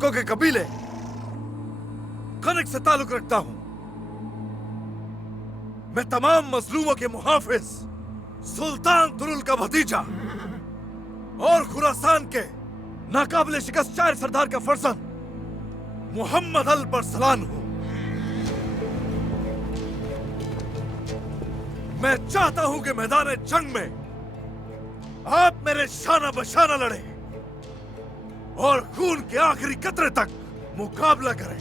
तुर्कों के कबीले कनक से ताल्लुक रखता हूं। मैं तमाम मजलूमों के मुहाफिज सुल्तान तुरुल का भतीजा और खुरासान के नाकाबिले शिकस्त शायर सरदार का फर्जंद मोहम्मद अल बरसलान हूं। मैं चाहता हूं कि मैदान जंग में आप मेरे शाना बशाना लड़े और खून के आखिरी कतरे तक मुकाबला करें।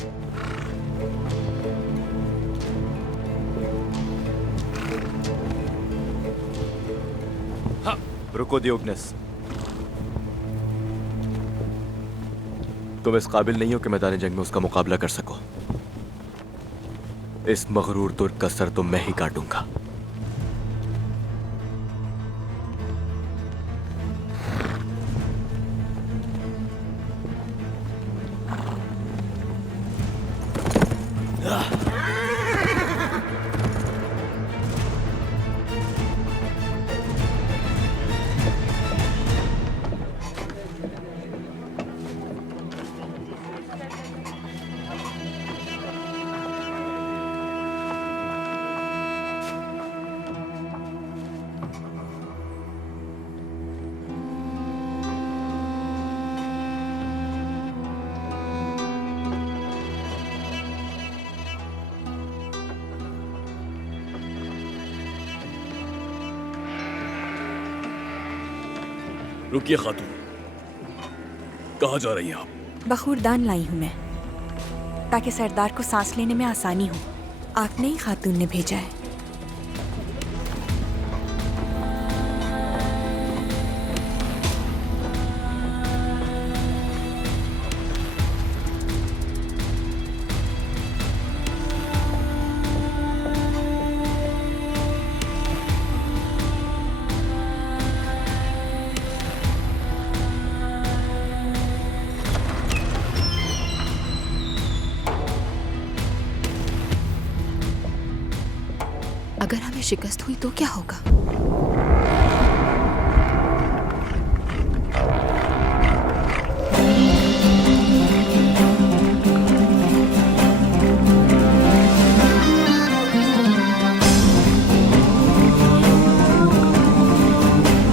हाँ, रुको दियोगनेस, तुम इस काबिल नहीं हो कि मैदान जंग में उसका मुकाबला कर सको। इस मगरूर तुर्क का सर तो मैं ही काटूंगा। रुकिए खातून, कहाँ जा रही हैं आप? बखूरदान लाई हूँ मैं, ताकि सरदार को सांस लेने में आसानी हो। आपने ही खातून ने भेजा है। अगर हमें शिकस्त हुई तो क्या होगा?